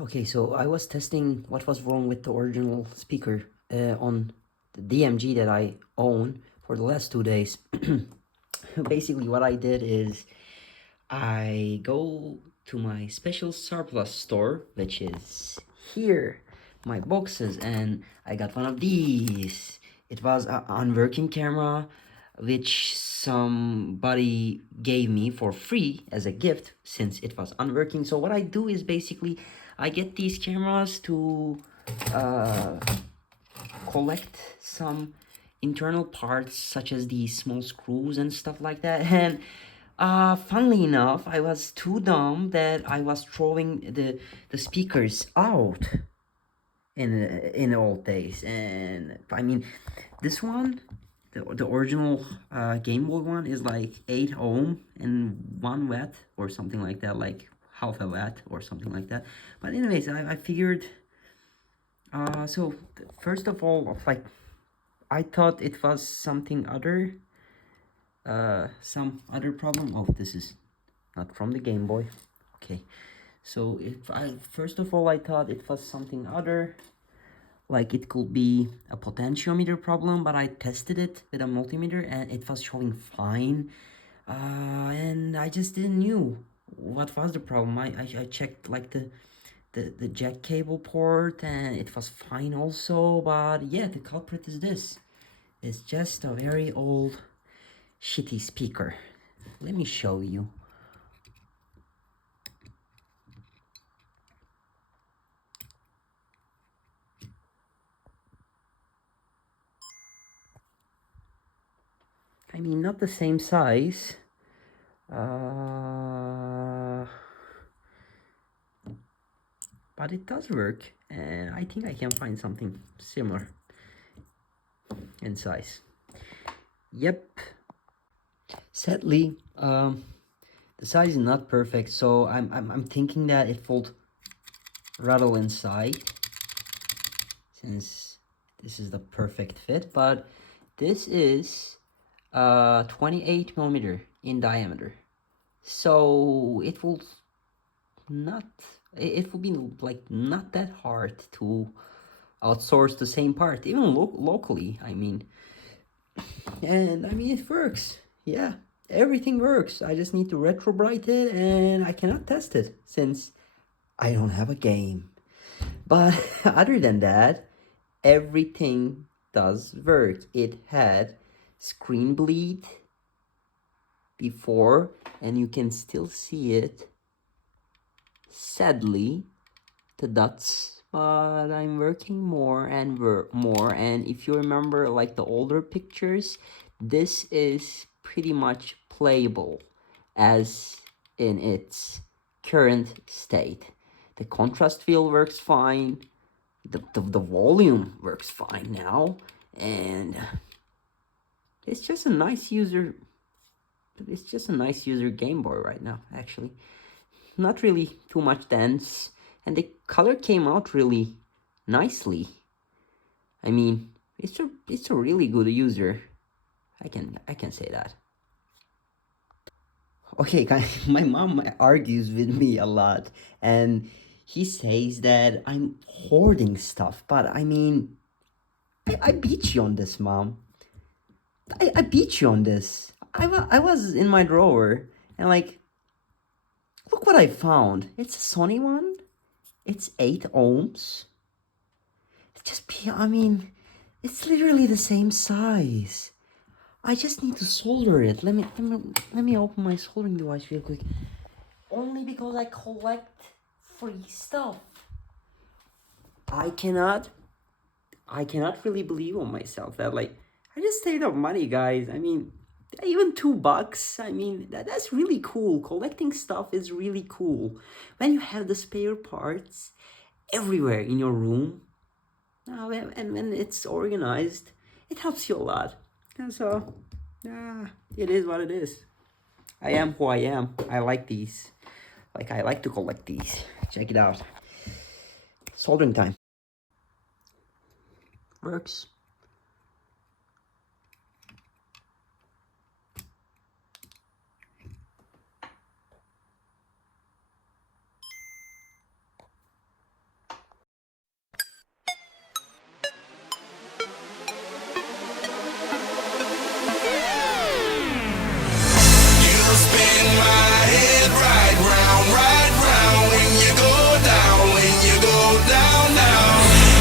Okay, so I was testing what was wrong with the original speaker on the DMG that I own for the last 2 days. Basically, what I did is I go to my special surplus store, which is here, my boxes, and I got one of these. It was an unworking camera, which somebody gave me for free as a gift since it was unworking. So what I do is basically I get these cameras to collect some internal parts such as these small screws and stuff like that. And funnily enough, I was too dumb that I was throwing the speakers out in the old days. And I mean, this one, the original Game Boy one, is like 8 ohm and 1 watt or something like that, like half a watt or something like that. But anyways, I figured so first of all, like, I thought it was something other, some other problem. Oh, this is not from the Game Boy. Okay, so if I first of all I thought it was something other, like it could be a potentiometer problem, but I tested it with a multimeter and it was showing fine. And I just didn't knew what was the problem. I checked like the jack cable port and it was fine also, but yeah, the culprit is this. It's just a very old shitty speaker. Let me show you. I mean, not the same size. But it does work, and I think I can find something similar in size. Yep. Sadly, the size is not perfect, so I'm thinking that it will rattle inside, since this is the perfect fit. But this is 28 millimeter in diameter, so it will not, it will be like not that hard to outsource the same part, even locally, I mean. And I mean, it works. Yeah, everything works. I just need to retrobrite it, and I cannot test it since I don't have a game. But other than that, everything does work. It had screen bleed before, and you can still see it. Sadly, the dots, but I'm working more and more. And if you remember, like the older pictures, this is pretty much playable as in its current state. The contrast field works fine, the volume works fine now, and it's just a nice user. It's just a nice user Game Boy right now, actually. Not really too much dense, and the color came out really nicely. I mean, it's a really good user. I can say that. Okay, guys, my mom argues with me a lot, and he says that I'm hoarding stuff. But I mean, I beat you on this, mom. I beat you on this. I was in my drawer, and like, look what I found. It's a Sony one. It's 8 ohms. It's just, I mean, it's literally the same size. I just need to solder it. Let me open my soldering device real quick. Only because I collect free stuff. I cannot really believe on myself that, like, I just saved up money, guys. I mean, even $2. I mean, that's really cool. Collecting stuff is really cool. When you have the spare parts everywhere in your room, and when it's organized, it helps you a lot. And so, it is what it is. I am who I am. I like these. Like, I like to collect these. Check it out. Soldering time. Works.